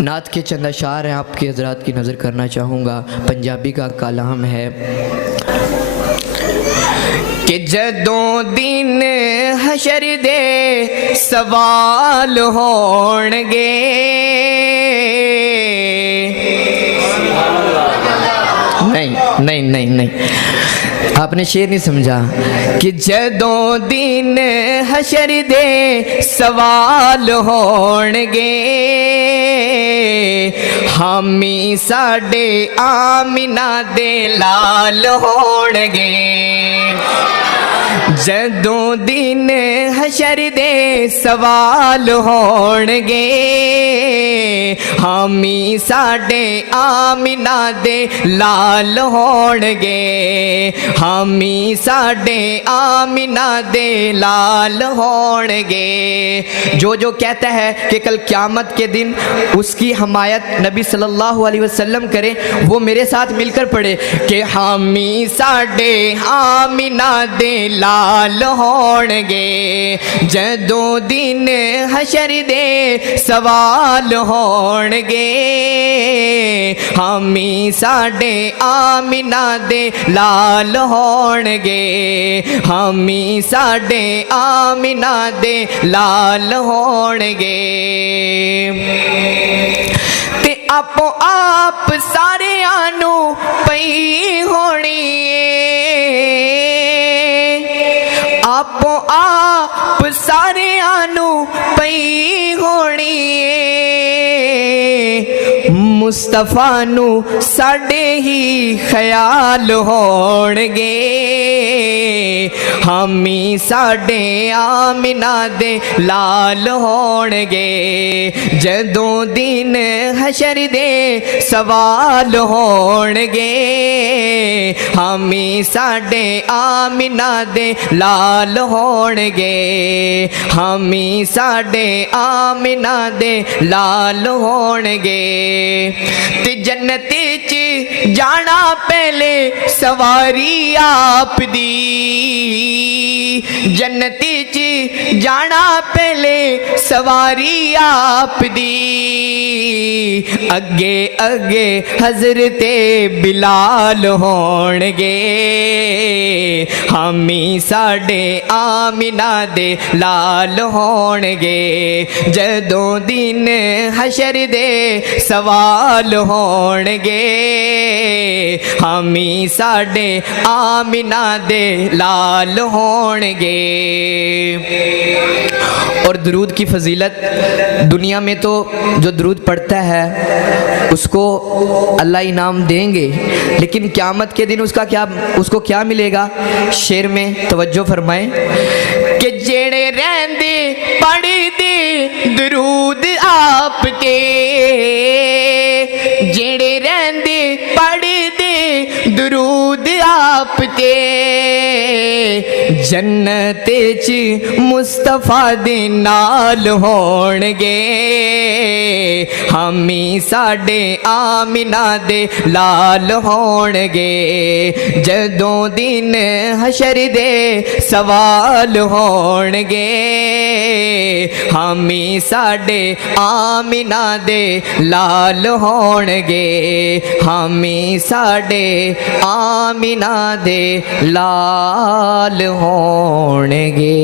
نعت کے چند اشعار ہیں، آپ کے حضرات کی نظر کرنا چاہوں گا۔ پنجابی کا کلام ہے کہ جدوں دن حشر دے سوال ہون گے، نہیں آپ نے شعر نہیں سمجھا، کہ جدوں دن حشر دے سوال ہون گے، حامی ساڈے آمنہ دے لال ہون گے۔ جدوں دن حشر دے سوال ہون گے، حامی ساڈے آمنہ دے لال ہون گے، حامی ساڈے آمنہ دے لال ہون گے۔ جو کہتا ہے کہ کل قیامت کے دن اس کی حمایت نبی صلی اللہ علیہ وسلم کرے، وہ میرے ساتھ مل کر پڑھے کہ حامی ساڈے آمنہ دے لال ہون گے، جدوں دن حشر دے سوال ہون گے، حامی ساڈے آمنہ دے لال ہون گے، حامی ساڈے آمنہ دے لال ہون گے۔ تے آپو آپ سارے آنو پئی ہونی آپو آپ سارے آنو پئی ہونی، مصطفیٰ نو ساڈے ہی خیال ہون گے، حامی ساڈے آمنہ دے لال ہون گے، جدوں دن حشر دے سوال ہون گے، حامی ساڈے آمنہ دے لال ہون گے، حامی ساڈے آمنہ دے لال ہون گے۔ تے جنتی چ جانا پہلے سواری آپ دی، جنتی چ جانا پہلے سواری آپ دی، اگے اگے حضرت بلال ہون گے، حامی ساڈے آمنہ دے لال ہون گے، جدوں دن حشر دے سوال ہون گے، حامی ساڈے آمنہ دے لال ہون گے۔ اور درود کی فضیلت دنیا میں تو جو درود پڑھتا ہے اس کو اللہ انعام دیں گے، لیکن قیامت کے دن اس کو کیا ملے گا؟ شعر میں توجہ فرمائیں کہ جڑے رہندے پڑھ دے درود آپ تے، جڑے رہندے پڑھ دے درود آپ تے، جنت چ مصطفیٰ دے نال ہون گے، حامی ساڈے آمنہ دے لال ہون گے، جدوں دن حشر دے سوال ہون گے، حامی ساڈے آمنہ دے لال ہون گے، حامی ساڈے آمنہ دے لال ہون گے۔